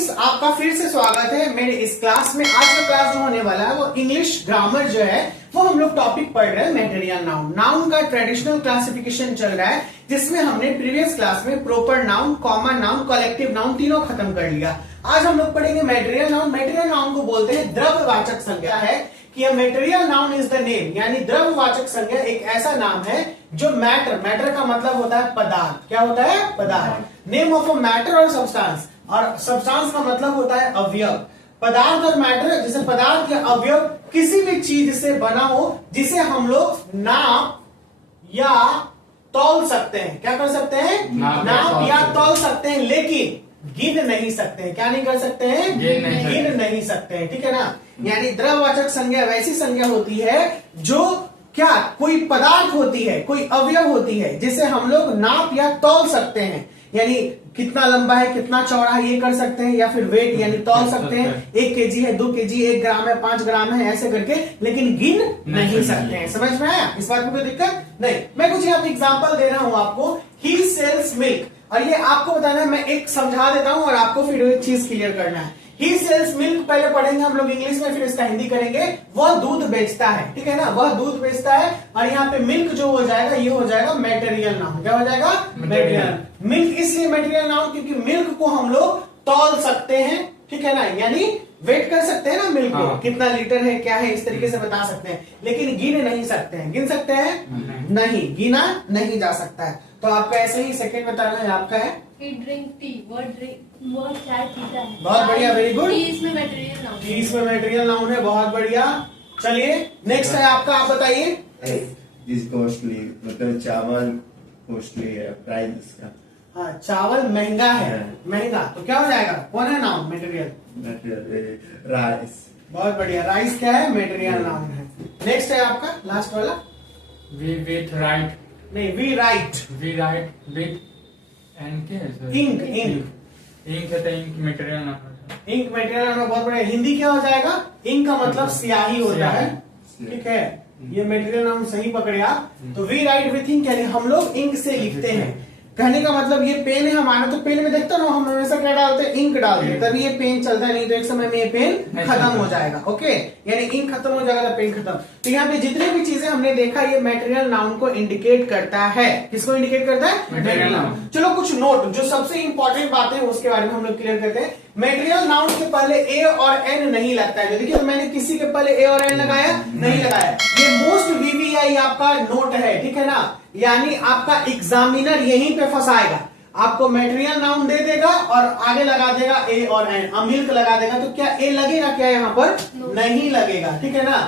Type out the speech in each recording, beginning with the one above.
Friends, आपका फिर से स्वागत है मेरे इस क्लास में। आज का क्लास जो होने वाला है वो इंग्लिश ग्रामर जो है वो हम लोग टॉपिक पढ़ रहे हैं मटेरियल नाउन। नाउन का ट्रेडिशनल क्लासिफिकेशन चल रहा है जिसमें हमने प्रीवियस क्लास में proper noun, common noun, collective noun तीनों खत्म कर लिया। आज हम लोग पढ़ेंगे मटेरियल नाउन। मटेरियल नाउन को बोलते हैं द्रव्यवाचक संज्ञा है कि material noun is the name, यानी द्रव्यवाचक संज्ञा एक ऐसा नाम है जो मैटर का मतलब होता है पदार्थ। क्या होता है? पदार्थ। नेम ऑफ अ मैटर और सब्सटेंस, और सब्सटेंस का मतलब होता है अवयव। पदार्थ और मैटर, जैसे पदार्थ या अवयव किसी भी चीज से बना हो जिसे हम लोग नाप या तौल सकते हैं। क्या कर सकते हैं? नाप या तौल सकते हैं, लेकिन गिन नहीं सकते हैं। क्या नहीं कर सकते हैं? गिन नहीं सकते हैं। ठीक है ना? यानी द्रव्यवाचक संज्ञा वैसी संज्ञा होती है जो क्या कोई पदार्थ होती है, कोई अवयव होती है जिसे हम लोग नाप या तौल सकते हैं। यानी कितना लंबा है, कितना चौड़ा है, ये कर सकते हैं, या फिर वेट यानी तौल सकते हैं। 1 केजी है, 2 केजी, 1 ग्राम है, 5 ग्राम है, ऐसे करके, लेकिन गिन नहीं सकते हैं। समझ में आया? इस बात में कोई दिक्कत नहीं। मैं कुछ यहाँ पे एग्जाम्पल दे रहा हूं आपको। ही सेल्स मिल्क, और ये आपको बताना है, मैं एक समझा देता हूं और आपको फिर एक चीज क्लियर करना है। ही सेल्स मिल्क पहले पढ़ेंगे हम लोग इंग्लिश में, फिर इसका हिंदी करेंगे। वह दूध बेचता है, ठीक है ना? वह दूध बेचता है, और यहाँ पे मिल्क जो हो जाएगा ये हो जाएगा मटेरियल नाउन। क्या हो जाएगा? मटेरियल। मिल्क इसलिए मटेरियल नाउन क्योंकि मिल्क को हम लोग तौल सकते हैं, ठीक है ना? यानी वेट कर सकते हैं ना मिल्क को, कितना लीटर है, क्या है, इस तरीके से बता सकते हैं, लेकिन गिन नहीं सकते हैं। गिन सकते हैं? नहीं, गिना नहीं जा सकता है। तो आपका ऐसे ही सेकंड बताना है, आपका है ड्रिंक टी, वो चाय पीता है। बहुत बढ़िया, वेरी गुड। इसमें मटेरियल नाउन है। इसमें मटेरियल नाउन है, बहुत बढ़िया। चलिए नेक्स्ट है आपका, आप बताइए। इज कॉस्टली, मतलब चावल कॉस्टली है, प्राइस इसका। हाँ, चावल महंगा है। महंगा तो क्या हो जाएगा? कौन है नाउन? मटेरियल। Material rice. बहुत बढ़िया, राइस क्या है? मटेरियल नाउन है। नेक्स्ट है आपका लास्ट वाला। वी विथ राइट, नहीं, वी राइट विथ एंड क्या है सर? इंक इंक है तो इंक मटेरियल नाम है। Ink material noun. बहुत बढ़िया। हिंदी क्या हो जाएगा? इंक का मतलब स्याही होता है, ठीक है? ये मटेरियल नाउन सही पकड़े आप। तो वी राइट विथ इंक, यानी हम लोग इंक से लिखते हैं। कहने का मतलब ये पेन है हमारा, तो पेन में देखते हो ना हम हमेशा क्या डालते हैं? इंक डालते हैं, तभी ये पेन चलता है, नहीं तो एक समय में ये पेन खत्म हो जाएगा। ओके, यानी इंक खत्म हो जाएगा तो पेन खत्म। तो यहाँ पे जितनी भी चीजें हमने देखा ये मटेरियल नाउन को इंडिकेट करता है। किसको इंडिकेट करता है? Material noun. चलो कुछ नोट, जो सबसे इंपॉर्टेंट बातें हैं उसके बारे में हम लोग क्लियर करते हैं। मटेरियल नाउन के पहले ए और एन नहीं लगता है। देखिए मैंने किसी के पहले ए और एन लगाया नहीं लगाया। ये मोस्ट वीवीआई आपका नोट है, ठीक है ना? यानी आपका एग्जामिनर यहीं पे फंसाएगा। आपको मटेरियल नाउन दे देगा और आगे लगा देगा ए और एन। मिल्क लगा देगा तो क्या ए लगेगा? क्या यहाँ पर नहीं लगेगा, ठीक है ना?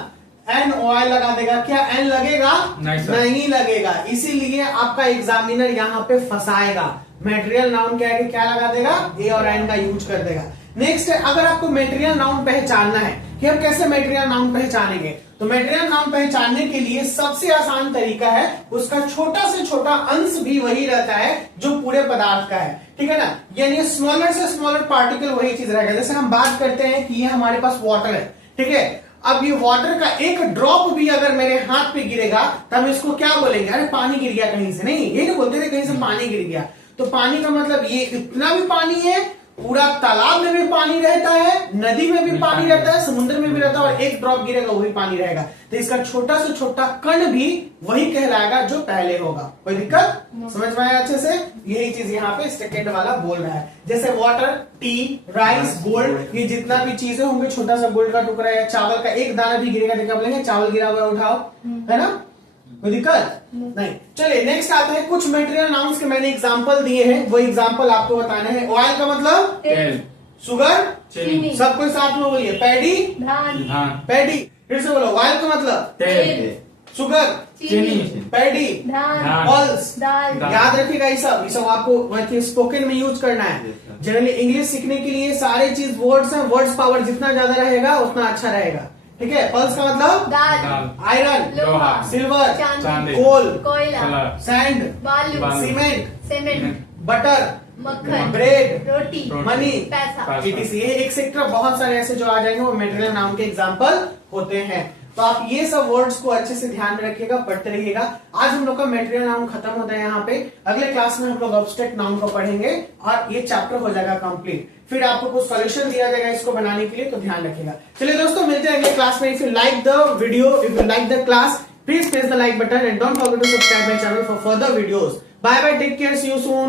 एन ऑयल लगा देगा, क्या एन लगेगा? नहीं लगेगा। इसीलिए आपका एग्जामिनर यहाँ पे फंसाएगा। मटेरियल नाउन क्या है कि क्या लगा देगा? ए और एन का यूज कर देगा। नेक्स्ट है, अगर आपको मटेरियल नाउन पहचानना है कि हम कैसे मटेरियल नाउन पहचानेंगे, तो मटेरियल नाउन पहचानने के लिए सबसे आसान तरीका है उसका छोटा से छोटा अंश भी वही रहता है जो पूरे पदार्थ का है, ठीक है ना? यानी स्मॉलर से स्मॉलर पार्टिकल वही चीज रहेगा। जैसे हम बात करते हैं कि ये हमारे पास वाटर है, ठीक है? अब ये वाटर का एक ड्रॉप भी अगर मेरे हाथ पे गिरेगा तो हम इसको क्या बोलेंगे? अरे पानी गिर गया कहीं से। नहीं, ये नहीं बोलते थे कहीं से पानी गिर गया। तो पानी का मतलब ये इतना भी पानी है, पूरा तालाब में भी पानी रहता है, नदी में भी पानी रहता है, समुद्र में भी रहता है, और एक ड्रॉप गिरेगा वो भी पानी रहेगा। तो इसका छोटा से छोटा कण भी वही कहलाएगा जो पहले होगा। कोई दिक्कत? समझ में आया अच्छे से? यही चीज यहाँ पे सेकेंड वाला बोल रहा है। जैसे वाटर, टी, राइस, गोल्ड, ये जितना भी चीजें होंगे, छोटा सा गोल्ड का टुकड़ा या चावल का एक दाना भी गिरेगा तो क्या बोलेंगे? चावल गिरा हुआ उठाओ, है ना? कोई दिक्कत नहीं। चलिए नेक्स्ट आते हैं कुछ मटेरियल नाउन्स के मैंने एग्जांपल दिए हैं, वो एग्जांपल आपको बताने हैं। ऑयल का मतलब तेल, शुगर, चीनी, सब कोई साथ में बोलिए। पैडी, धान, पैडी। फिर से बोलो, ऑयल का मतलब तेल, शुगर, चीनी, पैडी, धान, पल्स। दाल। याद रखिएगा ये सब आपको स्पोकन में यूज करना है। जनरली इंग्लिश सीखने के लिए सारे चीज वर्ड्स हैं, वर्ड्स पावर जितना ज्यादा रहेगा उतना अच्छा रहेगा, ठीक है? पल्स का मतलब दाल, आयरन, लोहा, सिल्वर, चांदी, कोल, कोयला, सैंड, बालू, सीमेंट, बटर, मक्खन, ब्रेड, रोटी, मनी, पैसा। etc। ये एक्सेट्रा बहुत सारे ऐसे जो आ जाएंगे वो मटेरियल नाउन के एग्जांपल होते हैं। तो आप ये सब वर्ड्स को अच्छे से ध्यान में रखिएगा, पढ़ते रहिएगा। आज हम लोग का मेटेरियल नाउन खत्म होता है यहाँ पे। अगले क्लास में हम लोग एब्स्ट्रैक्ट नाउन को पढ़ेंगे और ये चैप्टर हो जाएगा कंप्लीट। फिर आपको कुछ सॉल्यूशन दिया जाएगा इसको बनाने के लिए, तो ध्यान रखिएगा। चलिए दोस्तों, मिलते हैं अगले क्लास में। If you like the video, if you like the class, please press the like button and don't forget to subscribe my channel for further videos. Bye bye, take care, see you soon.